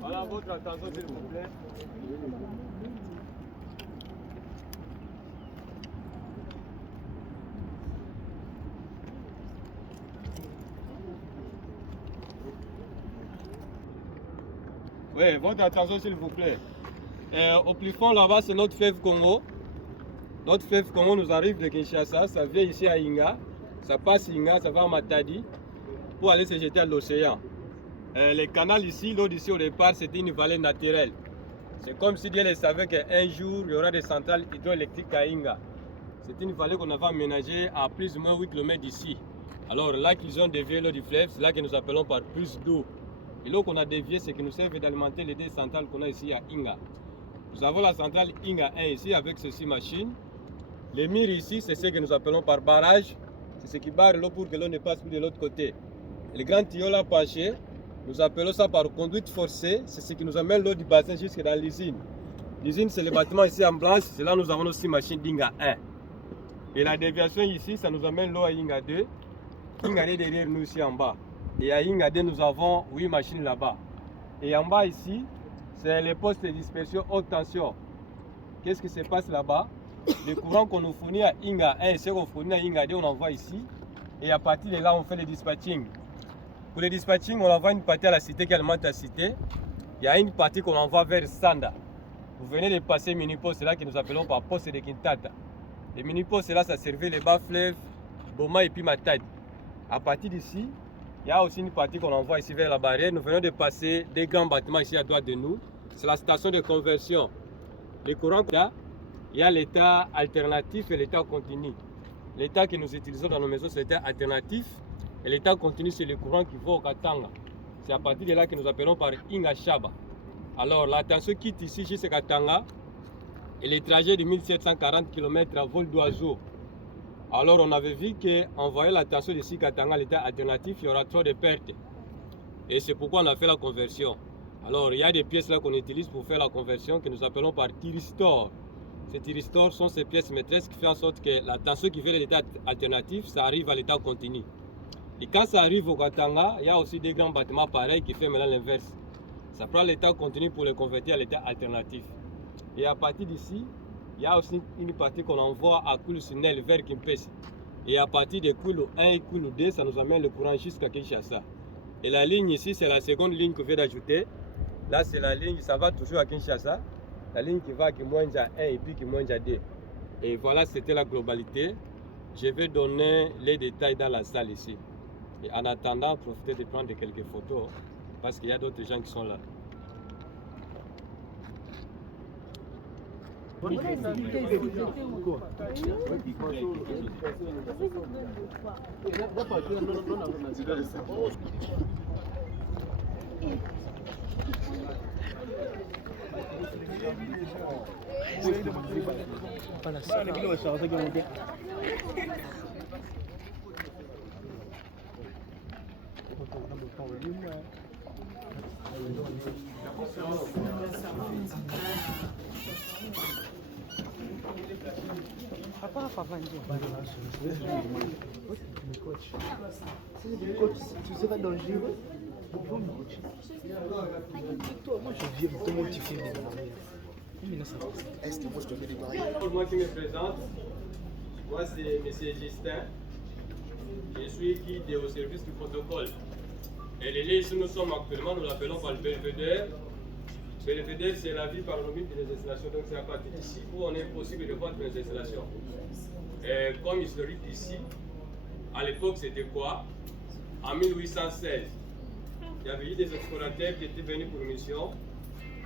Voilà votre attention s'il vous plaît. Oui, votre attention s'il vous plaît. Au plus fond là-bas, c'est notre fleuve Congo. Notre fleuve Congo nous arrive de Kinshasa, ça vient ici à Inga, ça passe Inga, ça va à Matadi pour aller se jeter à l'océan. Les canaux ici, l'eau d'ici au départ, c'était une vallée naturelle. C'est comme si Dieu savait qu'un jour, il y aura des centrales hydroélectriques à Inga. C'est une vallée qu'on avait aménagée à plus ou moins 8 km d'ici. Alors là qu'ils ont dévié l'eau du fleuve, c'est là que nous appelons par plus d'eau. Et l'eau qu'on a déviée, c'est qui nous sert d'alimenter les deux centrales qu'on a ici à Inga. Nous avons la centrale Inga 1 ici avec ces 6 machines. Les murs ici, c'est ce que nous appelons par barrage. C'est ce qui barre l'eau pour que l'eau ne passe plus de l'autre côté. Et le grand tuyau là penché, nous appelons ça par conduite forcée. C'est ce qui nous amène l'eau du bassin jusque dans l'usine. L'usine, c'est le bâtiment ici en blanche. C'est là que nous avons nos 6 machines d'Inga 1. Et la déviation ici, ça nous amène l'eau à Inga 2. Inga 2 derrière nous ici en bas. Et à Inga 2, nous avons 8 machines là-bas. Et en bas ici, c'est les postes de dispersion haute tension. Qu'est-ce qui se passe là-bas? Le courant qu'on nous fournit à Inga 1 et ce qu'on fournit à Inga 2, on envoie ici. Et à partir de là, on fait le dispatching. Pour le dispatching, on envoie une partie à la cité qui alimente la cité. Il y a une partie qu'on envoie vers Sanda. Vous venez de passer mini-poste, c'est là que nous appelons par poste de Kintata. Les mini-postes, là, ça servait les bas fleuves, Boma et puis Matadi. À partir d'ici, il y a aussi une partie qu'on envoie ici vers la barrière. Nous venons de passer des grands bâtiments ici à droite de nous. C'est la station de conversion. Les courants, il y a l'état alternatif et l'état continu. L'état que nous utilisons dans nos maisons, c'est l'état alternatif. Et l'état continu, c'est le courant qui va au Katanga. C'est à partir de là que nous appelons par Inga Shaba. Alors, la tension quitte ici jusqu'à Katanga. Et le trajet de 1740 km à vol d'oiseau. Alors, on avait vu qu'en voyant la tension d'ici Katanga, l'état alternatif, il y aura trop de pertes. Et c'est pourquoi on a fait la conversion. Alors, il y a des pièces là qu'on utilise pour faire la conversion que nous appelons par Tiristor. Ces Tiristor sont ces pièces maîtresses qui font en sorte que la tension qui vient de l'état alternatif, ça arrive à l'état continu. Et quand ça arrive au Katanga, il y a aussi des grands bâtiments pareils qui font maintenant l'inverse. Ça prend l'état continu pour le convertir à l'état alternatif. Et à partir d'ici, il y a aussi une partie qu'on envoie à Kulu-Sunel vers Kimpesi. Et à partir de Kulu 1 et Kulu 2, ça nous amène le courant jusqu'à Kinshasa. Et la ligne ici, c'est la seconde ligne que je viens d'ajouter. Là, c'est la ligne, ça va toujours à Kinshasa. La ligne qui va à Kimwenja 1 et puis Kimwenja 2. Et voilà, c'était la globalité. Je vais donner les détails dans la salle ici. Et en attendant, profitez de prendre quelques photos parce qu'il y a d'autres gens qui sont là. Tu seras dangereux. Moi je dis comment tu fais. Est-ce que moi je te fais des pareils? Moi qui me présente, moi c'est M. Justin. Je suis guide au service du protocole. Et les lieux où nous sommes actuellement, nous l'appelons par le Belvédère. Belvédère, c'est la vie parlementaire des installations. Donc c'est à partir d'ici où on est possible de voir les installations. Et comme historique ici, à l'époque c'était quoi? En 1816, il y avait eu des explorateurs qui étaient venus pour une mission.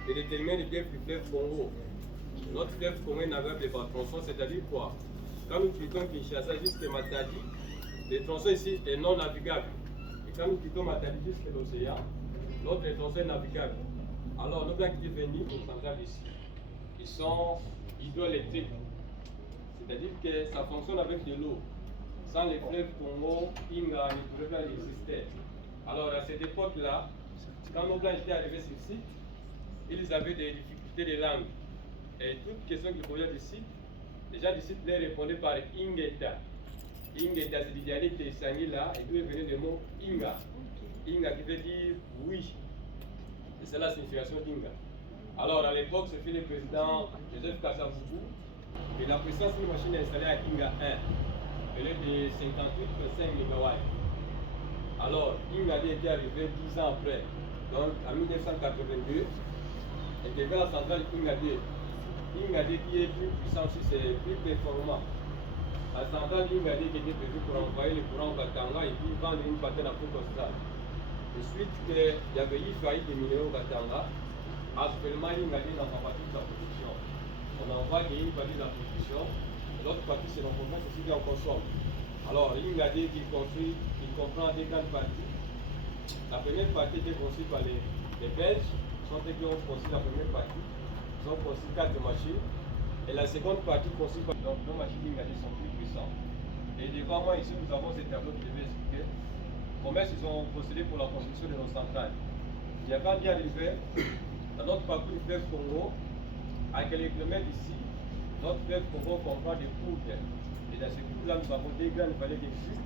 de déterminer le depth du fleuve Congo. Notre fleuve Congo est navigable par tronçon, c'est-à-dire quoi? Quand nous quittons Kinshasa jusqu'à Matadi, le tronçon ici est non navigable. Et quand nous quittons Matadi jusqu'à l'océan, l'autre tronçon est navigable. Alors, nos gars qui viennent venir aux centrales ici, ils sont hydroélectriques. C'est-à-dire que ça fonctionne avec de l'eau. Sans les fleuves Congo, Inga ne pourrait pas exister. Alors, à cette époque-là, quand nos blancs étaient arrivés sur le site, ils avaient des difficultés de langue. Et toute question qu'ils posaient du site, les gens du site les répondaient par Ingeta. Ingeta, c'est du dialecte de Sangila, et d'où venait le mot Inga. Inga qui veut dire oui. Et c'est la signification d'Inga. Alors, à l'époque, ce fut le président Joseph Kasavubu, et la puissance d'une machine installée à Inga 1. Elle est de 58,5 MW. Alors, Inga D était arrivé 10 ans après, donc en 1982, et devait la centrale Inga D. Inga D qui est plus puissant aussi, c'est plus performant. La centrale Inga D qui était prévue pour envoyer le courant au Katanga et puis vendre une partie en Afrique australe. De suite, il y avait eu faillite des minéraux au Katanga, actuellement Inga D n'en pas toute la production. On envoie une partie de la production, l'autre partie c'est la province aussi qu'on consomme. Alors, Inga D qui construit, il comprend des grandes parties. La première partie était construite par les Belges, sont qui ont construit la première partie. Ils ont construit 4 machines. Et la seconde partie construite par nos machines Inga D sont plus puissantes. Et devant moi ici, nous avons ces tableaux que je vais expliquer. Comment ils ont procédé pour la construction de nos centrales. Il y a quand bien arrivé dans notre parcours du fleuve Congo, à quelques kilomètres ici, notre fleuve Congo comprend des cours. Et dans ces cours-là, nous avons des grandes vallées qui existent.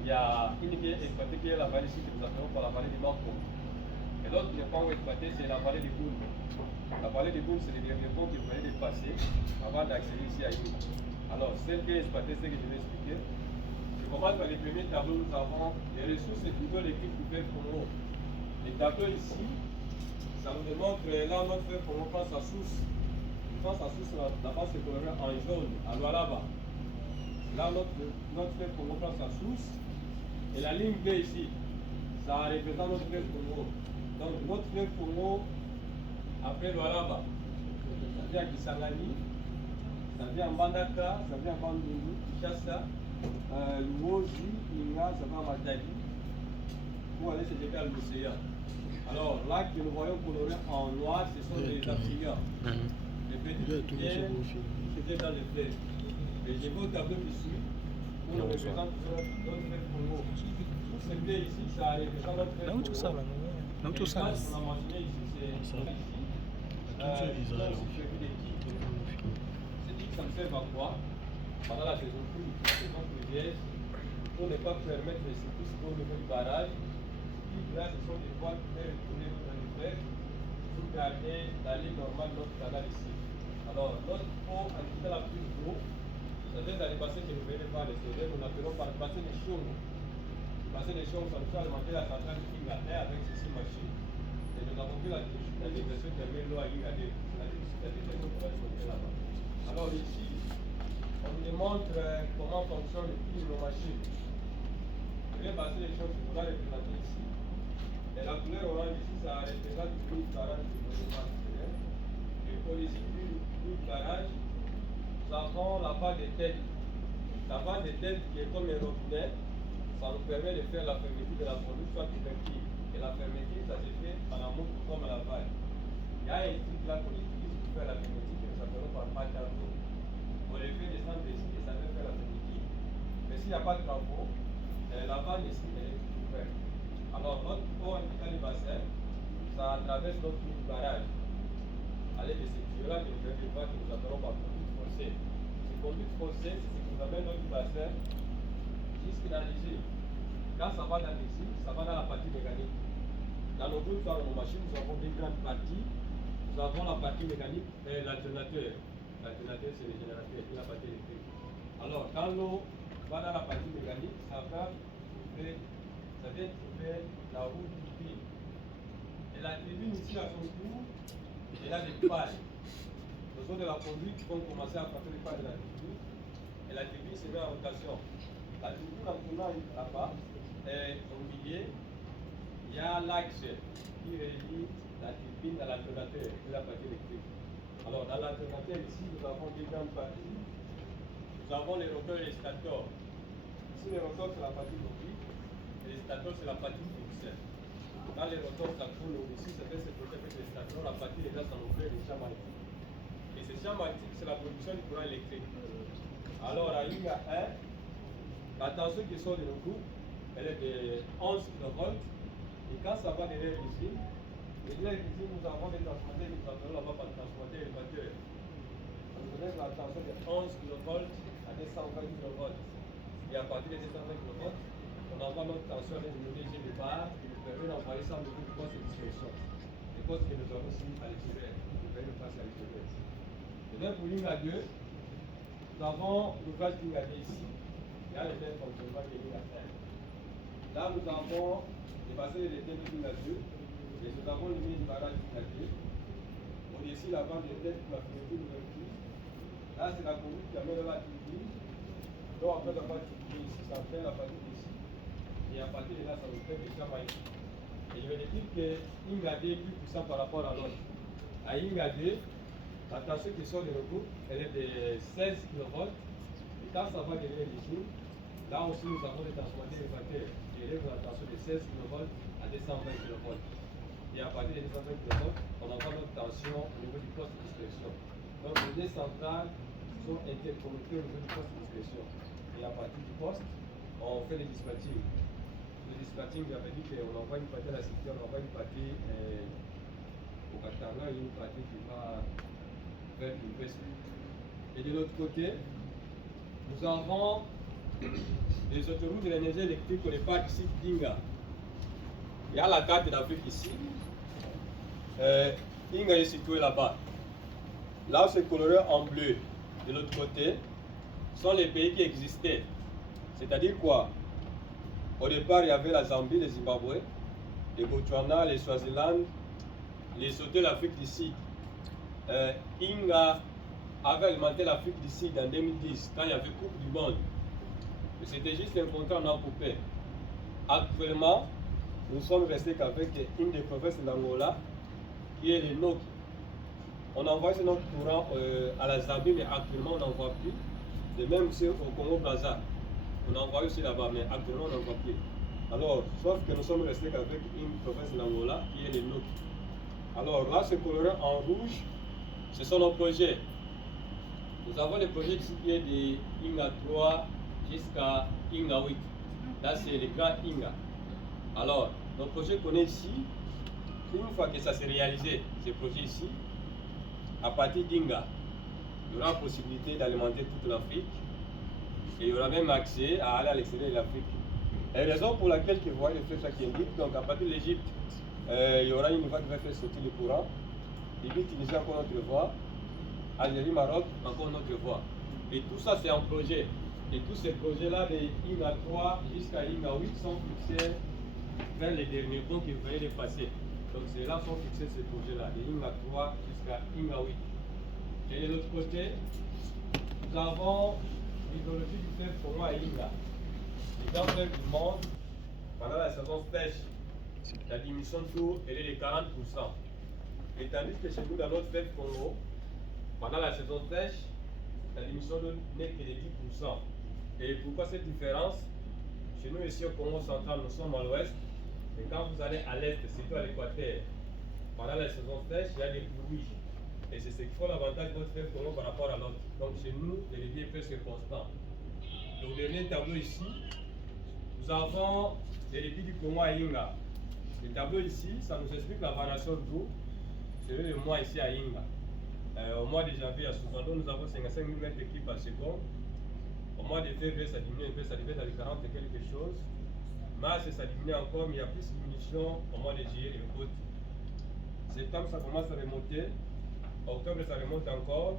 Il y a une qui est exploitée, qui est la vallée ici que nous appelons par la vallée de Marco. Et l'autre qui n'est pas exploitée, c'est la vallée de Boune. La vallée de Boune, c'est le dernier pont qu'il fallait dépasser avant d'accéder ici à Yuma. Alors, celle qui est exploitée, c'est ce que je vais expliquer. Je commence par les premiers tableaux. Nous avons les ressources hydroélectriques du fleuve Congo. Les tableaux ici, ça nous démontre là notre fleuve Congo prend sa source. Il prend sa source là-bas, c'est coloré en jaune, à Lualaba. Là, notre fleuve Congo prend sa source. Et la ligne B ici, ça représente notre fleuve Congo. Donc notre fleuve Congo, après Lualaba, ça vient à Kisangani, ça vient à Mbandaka, ça vient à Bandundu, Kinshasa, Luozi, Inga, ça va à Matadi, pour aller se jeter à l'océan. Alors là que nous voyons coloré en noir, ce sont les affluents. Les petits rivières qui étaient dans le fleuve. Et je vais au tableau qui suit, où on représente notre fleuve Congo. Tout ce blé ici, ça représente notre fleuve Congo. Et le match qu'on a mentionné ici, c'est ici. C'est dit que ça me sert à quoi? Pendant la saison pluvieuse, pour ne pas permettre les cyclistes au niveau du barrage. Là, ce sont des voies qui peuvent retourner dans le fleuve pour garder la ligne normale de notre canal ici. Alors, notre eau, en quittant la pluie d'eau, ça vient dans les bassins que nous venons par les sérieux, nous l'appelons par le bassin de Chongo. Le bassin de Chongo, ça nous fait alimenter la centrale de Ingate avec ces 6 machines. Et nous avons vu la digression qui avait l'eau à Ingate, la digression qu'on va se là-bas. Alors ici, on nous démontre comment fonctionne nos machines. Le bassin de Chongo, on va représenter ici. Et la couleur orange ici, ça représente une barrage de notre. Et pour ici, une barrage, nous avons la barre de tête. La barre de tête qui est comme un robinet, ça nous permet de faire la fermeture de la conduite, soit ouverture. Et la fermeture, ça se fait en amont comme à la vague. Il y a un truc là qu'on utilise pour faire la fermeture que nous appelons par patanto. On le fait descendre ici et ça fait faire la fermeture. Mais s'il n'y a pas de travaux, la vanne ici, elle est toute ouverte. Alors, notre eau en quittant le bassin, ça traverse notre barrage. Allez, de ce tuyau-là que nous venons de voir, que nous appelons par conduite forcée. Cette conduite forcée, c'est ce qui nous amène notre bassin jusqu'à dans l'usine. Quand ça va dans l'usine, ça va dans la partie mécanique. Dans nos groupes, dans nos machines, nous avons des grandes parties. Nous avons la partie mécanique et l'alternateur. L'alternateur, c'est le générateur et la partie électrique. Alors, quand l'eau va dans la partie mécanique, ça vient trouver la roue du fil. Et la tribune ici, à son tour, elle a des pales. Les eaux de la conduite vont commencer à passer les pales de la tribune. Et la tribune se met en rotation. La tribune, en tournant là-bas, au milieu, il y a l'axe qui relie la turbine dans l'alternateur de la partie électrique. Alors dans l'alternateur ici, nous avons deux grandes parties. Nous avons les rotors et les stators. Ici, les rotors, c'est la partie motrice et les stators, c'est la partie fixe. Dans les rotors, ça tourne ici, ça fait ce côté avec les stators, la partie des gaz, ça nous fait les champs magnétiques. Et ces champs magnétiques, c'est la production du courant électrique. Alors, à Inga 1, la tension qui sort de nos groupes, elle est de 11 kV. Et quand ça va derrière l'usine, nous avons des transformateurs, nous appelons là-bas par transformateur élévateur. Nous donnons la tension de 11 kV à 220 kV. Et à partir de 220 kV, on envoie notre tension avec une UDG de barre qui nous permet d'envoyer ça au niveau du poste de dispersion. Les postes que nous avons ici à l'extérieur, qui nous permet de passer à l'extérieur. Et donc pour Inga 2, nous avons l'ouvrage d'Inga 2 ici. Il y a le même fonctionnement que Inga 1. Là, nous avons les bassins de l'été d'Inga 2. Et nous avons le du barrage d'Inga 2. Au-dessus, la bande de tête pour la fermeture de l'ouverture. Là, c'est la conduite qui amène la turbine. Donc, après la turbine ici, ça fait la partie ici. Et à partir de là, ça nous fait des champs magnétiques. Et je vais dire que Inga 2 est plus puissant par rapport à l'autre. À Inga 2, la tension qui sort de nos groupes, elle est de 16 kV. Et quand ça va derrière l'usine, là aussi nous avons des transformateurs élévateurs qui élèvent la tension de 16 kV à 220 kV. Et à partir de 220 kV, on envoie notre tension au niveau du poste de dispersion. Donc les deux centrales sont interconnectées au niveau du poste de dispersion. Et à partir du poste, on fait le dispatching. Le dispatching, j'avais dit qu'on envoie une partie à la cité, on envoie une partie au Katanga et une partie qui va vers l'Ouest. Et de l'autre côté, nous avons les autoroutes de l'énergie électrique au départ ici d'Inga. Il y a la carte d'Afrique ici. Inga est situé là-bas. Là où c'est coloré en bleu, de l'autre côté, sont les pays qui existaient. C'est-à-dire quoi? Au départ, il y avait la Zambie, le Zimbabwe, le Botswana, le Swaziland, les Lesotho, l'Afrique du Sud. Inga avait alimenté l'Afrique du Sud en 2010, quand il y avait Coupe du Monde. C'était juste un contrat en coupé. Actuellement, nous sommes restés qu'avec une des provinces de l'Angola, qui est le Noki. On envoie notre courant à la Zambie, mais actuellement on n'envoie plus. De même aussi au Congo-Brazza. On envoie aussi là-bas, mais actuellement on n'envoie plus. Alors, sauf que nous sommes restés qu'avec une province de l'Angola, qui est le Noki. Alors là, ce coloré en rouge, ce sont nos projets. Nous avons le projet qui est de Inga 3 jusqu'à Inga 8. Là, c'est le grand Inga. Alors, nos projets qu'on est ici, une fois que ça s'est réalisé, ce projet ici, à partir d'Inga, il y aura la possibilité d'alimenter toute l'Afrique et il y aura même accès à aller à l'extérieur de l'Afrique. Et la raison pour laquelle vous voyez le flèche qui indique, donc à partir de l'Égypte, il y aura une voie qui va faire sortir le courant. Libye, Tunisie, encore notre voie. Algérie, Maroc, encore notre voie. Et tout ça, c'est un projet. Et tous ces projets-là, de Inga 3 jusqu'à Inga 8, sont fixés vers les derniers ponts que vous voyez les passer. Donc, ceux-là sont fixés ces projets-là, de Inga 3 jusqu'à Inga 8. Et de l'autre côté, nous avons l'hydrologie du fleuve Congo à Inga. Les grands fleuves du monde, pendant la saison pêche, la diminution d'eau, elle est de 40%. Et tandis que chez nous, dans notre fleuve Congo, pendant la saison sèche, la diminution d'eau n'est que de 10%. Et pourquoi cette différence? Chez nous, ici au Congo central, nous sommes à l'ouest. Et quand vous allez à l'est, surtout à l'équateur, pendant la saison sèche, il y a des pluies. Et c'est ce qui fait l'avantage de notre fleuve Congo par rapport à l'autre. Donc chez nous, le débit est presque constant. Le dernier tableau ici, nous avons le débit du Congo à Inga. Le tableau ici, ça nous explique la variation d'eau selon le mois ici à Inga. Au mois de janvier à Sousando, nous avons 55 000 m3 par seconde. Au mois de février, ça diminue un peu, ça devait être à 40 et quelque chose. Mars, ça diminue encore, mais il y a plus de diminution au mois de juillet et août. Septembre, ça commence à remonter. Octobre, ça remonte encore.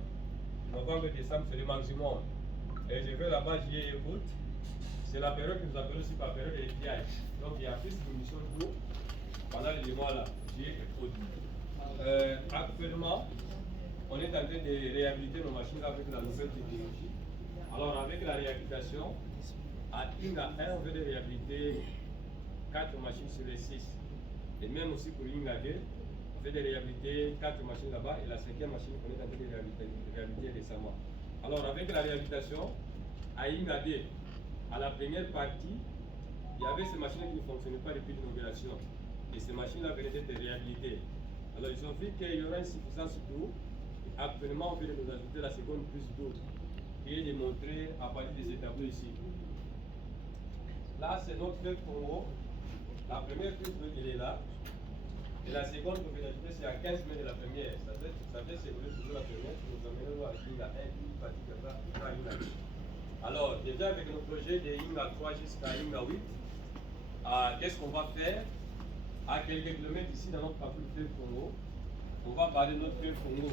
Novembre, décembre, c'est le maximum. Et je vais là-bas, juillet et août. C'est la période que nous appelons aussi par période de l'étiage. Donc, il y a plus de diminution d'eau pendant les mois-là, juillet et août. Actuellement, on est en train de réhabiliter nos machines avec la nouvelle technologie. Alors, avec la réhabilitation, à Inga 1, on veut de réhabiliter 4 machines sur les 6. Et même aussi pour Inga 2, fait de réhabiliter 4 machines là-bas et la 5e machine qu'on est en train de réhabiliter récemment. Alors avec la réhabilitation, à Ingadé, à la première partie, il y avait ces machines qui ne fonctionnaient pas depuis l'inauguration. Et ces machines-là venaient d'être réhabilitées. Alors ils ont vu qu'il y aura une suffisance d'eau. Actuellement, on vient de nous ajouter la seconde plus d'eau, qui est démontrée à partir de ces tableaux ici. Là, c'est notre fleuve Congo. La première prise d'eau, elle est là. Et la seconde, on vient d'ajouter, c'est à 15 mètres de la première. Ça fait s'évoluer toujours la première, qui nous amène à Inga 1, qui partie comme ça, à Inga 2. Alors, déjà avec nos projets de Inga 3 jusqu'à Inga 8, qu'est-ce qu'on va faire? À quelques kilomètres ici, dans notre partie du fleuve Congo, on va barrer notre fleuve Congo,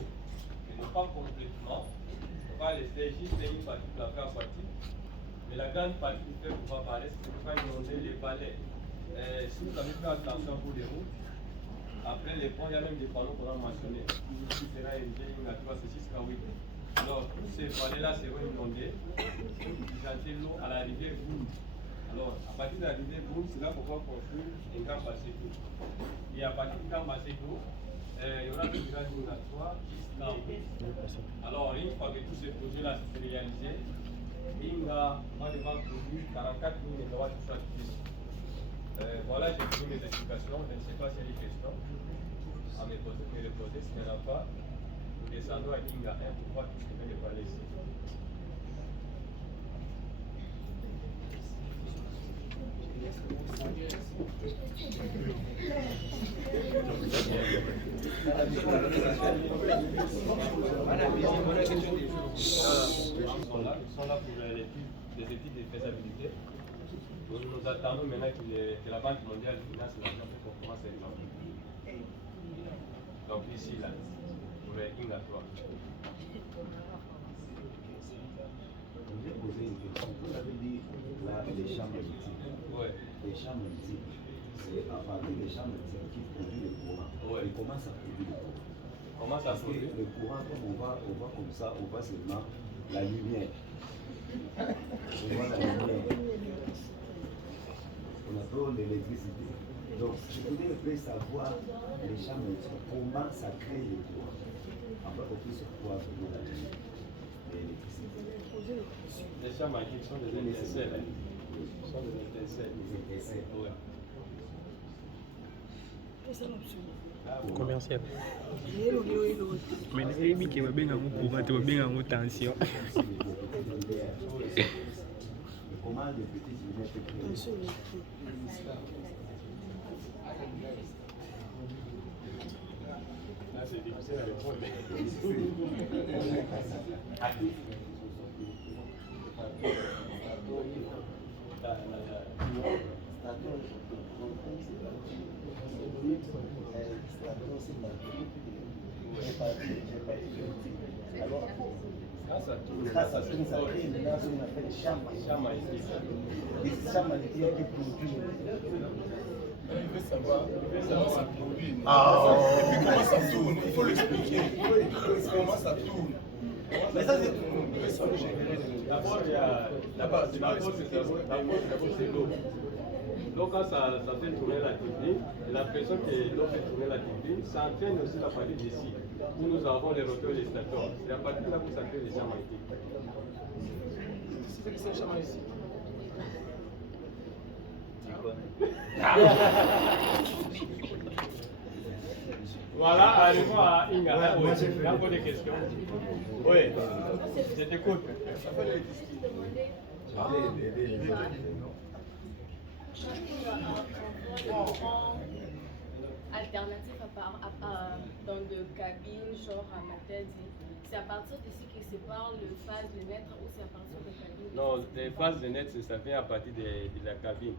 mais non pas complètement. On va laisser juste une partie de la faire partie. Mais la grande partie du fleuve qu'on va barrer, c'est qu'on va inonder les vallées. Si vous avez fait attention pour les routes, après les ponts, il y a même des panneaux qu'on a mentionnés. Qui sera érigé Inga 3, c'est jusqu'à 8. Alors, tous ces vallées-là seront inondées, présenter l'eau à la rivière Boum. Alors, à partir de la rivière Boum, c'est là qu'on va construire un grand bassin d'eau. Et à partir du grand bassin d'eau, il y aura le village Inga 3 jusqu'à 8. Alors, une fois que tous ces projets-là sont réalisés, Inga va devoir produire 44 000 MW de choix. Voilà, j'ai fini mes explications. Je ne sais pas s'il y a des questions à me poser. S'il n'y en a pas, nous descendons à Inga 1 pour voir tout ce que je viens de parler ici. Ils sont là pour les études de faisabilité. Nous attendons maintenant que la Banque mondiale finance l'argent pour qu'on commence à évaluer. Donc ici, là, pour Inga 3. Je vais poser une question. Vous avez dit là, les champs multiples. Ouais. Les champs multiples, c'est à partir des champs multiples qui produisent le courant. Ouais. Et comment ça produit le courant? Comment ça Parce que produit? le courant, comme on voit comme ça, on voit seulement la lumière. On voit la lumière. On appelle l'électricité. Donc, je voudrais un peu savoir les champs multiples, comment ça crée le courant. Enfin, on peut se voir vraiment l'électricité. Les champs magnétiques sont des étincelles. Ce sont des étincelles. Des étincelles. Ouais. Commercial. Mais les amis qui va bien en courant, tu vas bien en tension. Comment les petites lumières se créent? Là, c'est difficile à répondre. Ça tourne, ça crée maintenant ce qu'on appelle champ magnétique. Et ce champ magnétique qui produit. Il veut savoir comment ça produit. Et puis comment ça tourne, il faut l'expliquer. Comment ça tourne. Mais ça, c'est tout. D'abord, il y a c'est l'eau. Donc, quand ça fait tourner la turbine, la pression que l'eau fait tourner la turbine, ça entraîne aussi la partie d'ici, où nous avons les roteurs et les stateurs. C'est à partir de là que ça crée les champs magnétiques. C'est le champ magnétique. Voilà, arrivons à Inga. Oui, il y a encore des questions. Oui, je t'écoute. Alternatif dans de cabines, genre à ma tête, c'est à partir d'ici qui sépare le phase de net ou c'est à partir de cabine? Non, les phases de net, ça vient à partir de la cabine.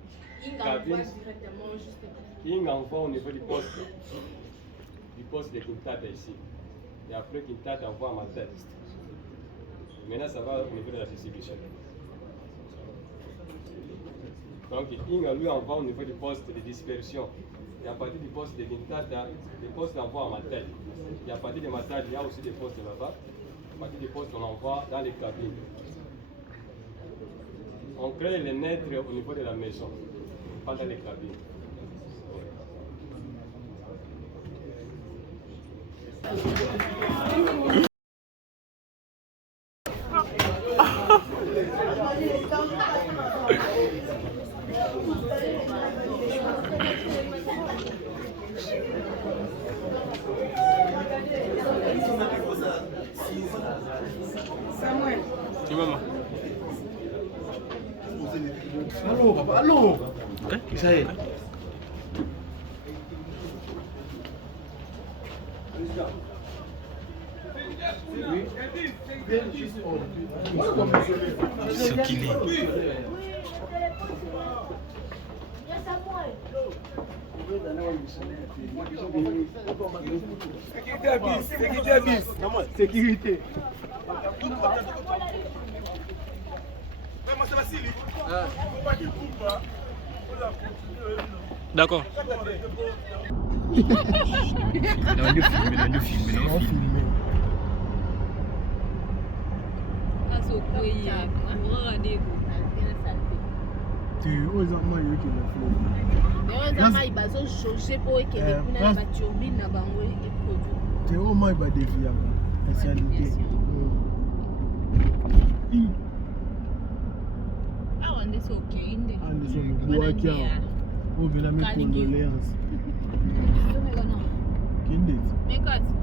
Il envoie directement juste après. Il envoie au niveau du poste de Kintat ici. Et après Kintat envoie à ma tête. Maintenant, ça va au niveau de la distribution. Donc, Inga lui envoie au niveau du poste de dispersion. Et à partir du poste de Kintat, les postes envoient à ma tête. Et à partir de ma tête, il y a aussi des postes là-bas. À partir des postes, on envoie dans les cabines. On crée les nets au niveau de la maison, pas dans les cabines. Maman. Allô, papa, allô. Ça y est. Ce qu'il est. Sécurité. D'accord.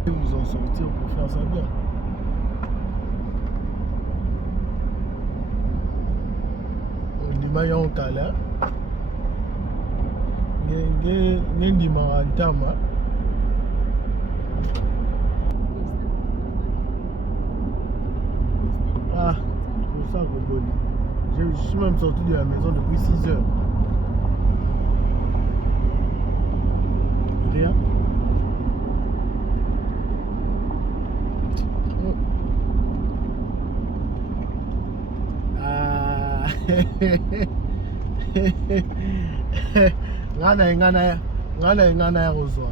Vous en sortir pour faire ça bien. On dit maillot en cala. Ngendi marantama. Ah, pour ça que je suis même sorti de la maison depuis 6 heures. Rien. Ah. Ngana ya rozwa.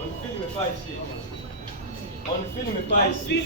On ne filme pas ici. On ne filme pas ici.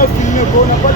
a filmé, on n'a pas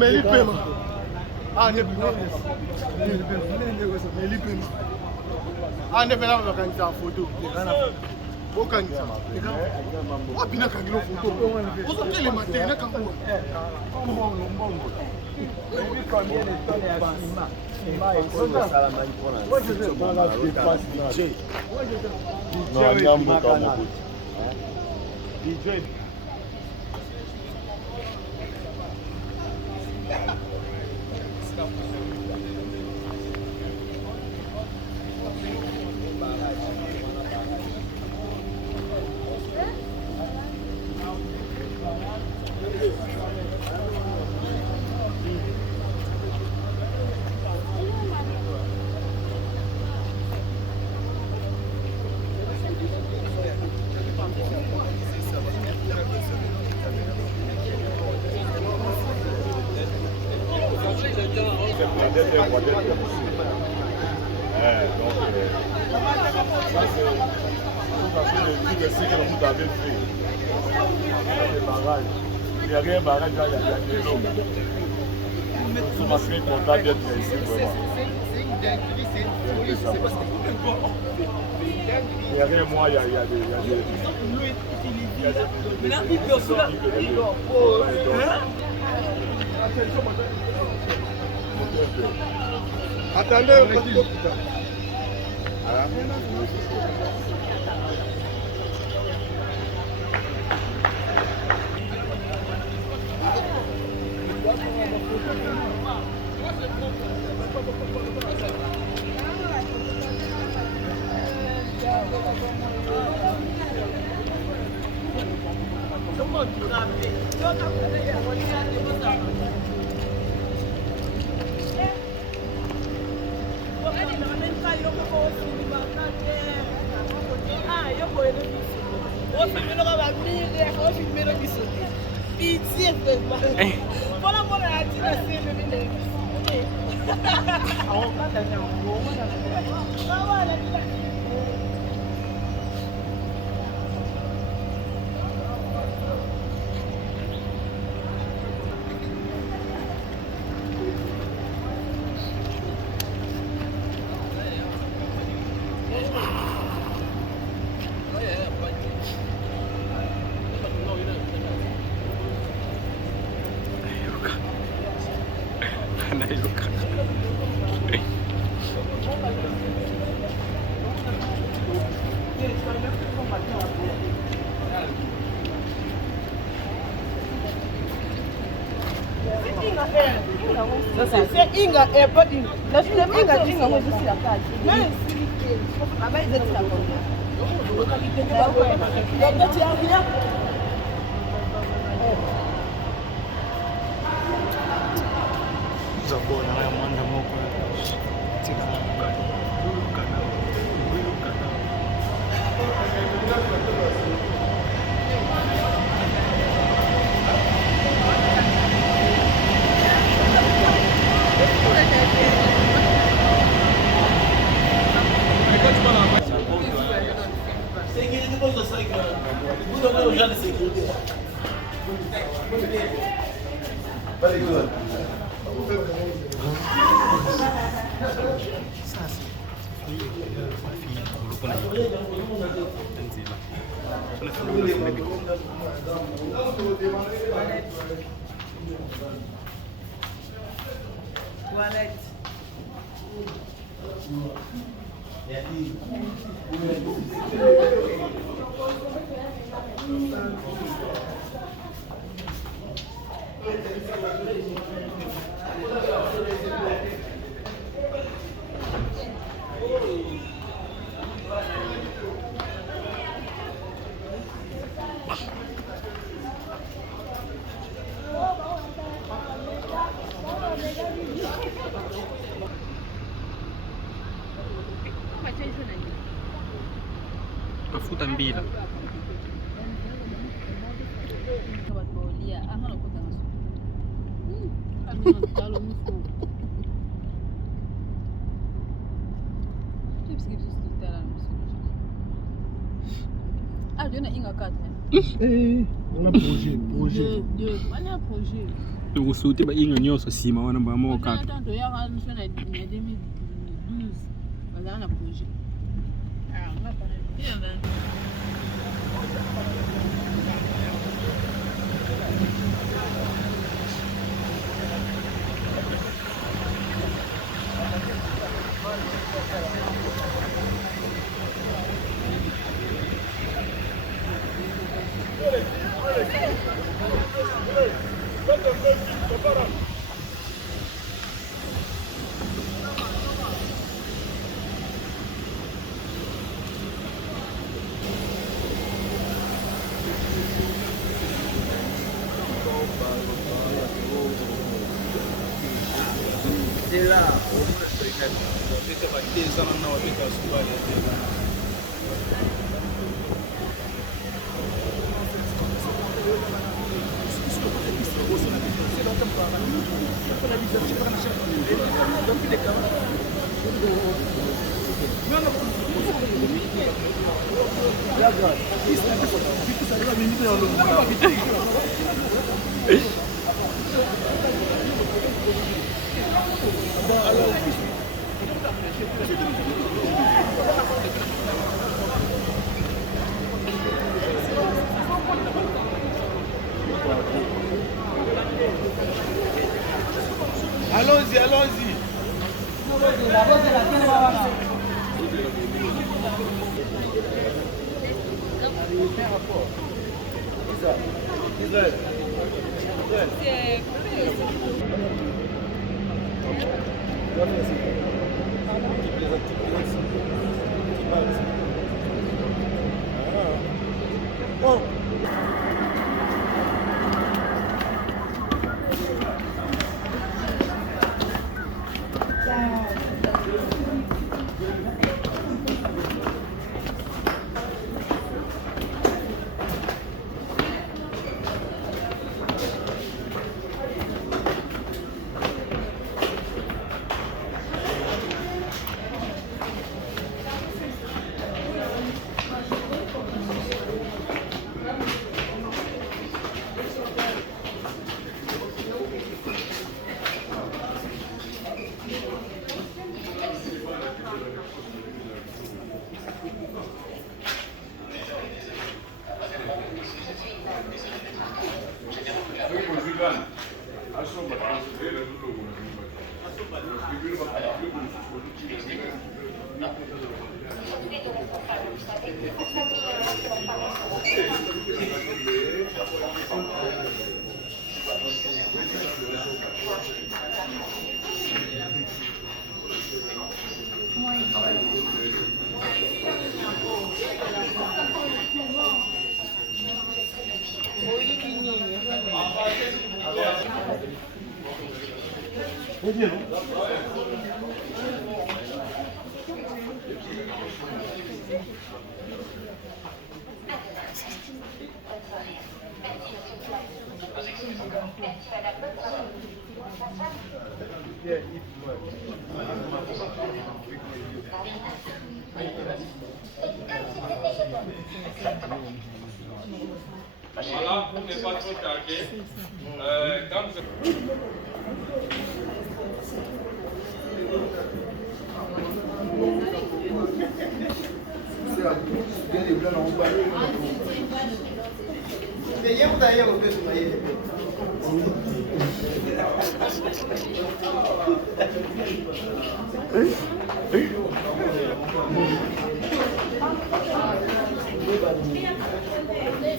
mais il peut. Ah, ne peut pas. Ah, ne peut pas faire une photo. Okanisa. Wapi na kangilo photo. Ozo tele matin na kango. Mbongo. Depuis combien de tonnes à ciment et pour le salamani pour la Moi je sais pas la dépense DJ. Non, Nyambo Kamoku. DJ. Il n'y a rien barrage là, il y a de l'eau. Je m'en suis content d'être ici, vraiment. Il n'y a rien, moi, il y a attendez, Anayoka. C'est Inga et pas Inga. La fille de Inga dit non, je suis la carte. Mais là-bas, ils étaient là. Donc, tu as rien. Zabona ya mwanda moko. Tika kana. Vous donnez aux gens de sécurité. Mafuta mbila. Ah, je n'ai pas de On a projet. On a un projet. Donc sauter ba inga nyoso sima wana ba mo ka. Attends, il y a un 2012. Voilà un projet. Ah, on va parler. Allons-y, allons-y. Voilà, pour ne pas trop tarder. Quand vous...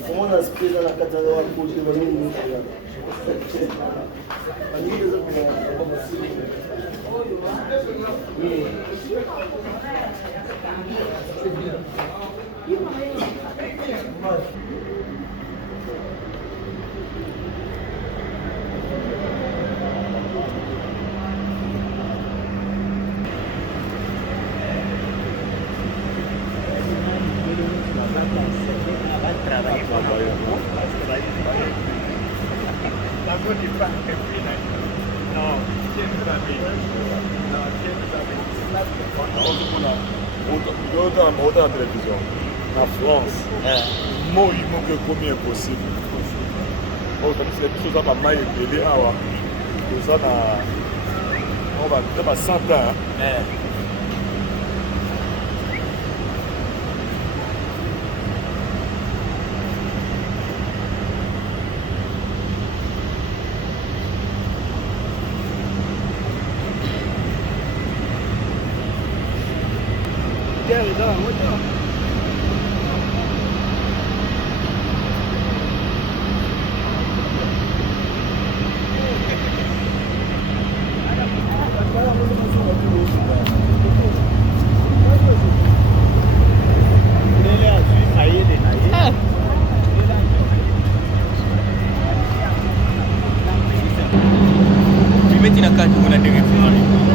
Comment on a se fait dans la catalogue à côté de nous? Autant en télévision. En France, moi, il manque combien possible. C'est des choses à maille et les awa. Ça, on va dire 100 ans. Metti na kati kuna ndege fulani.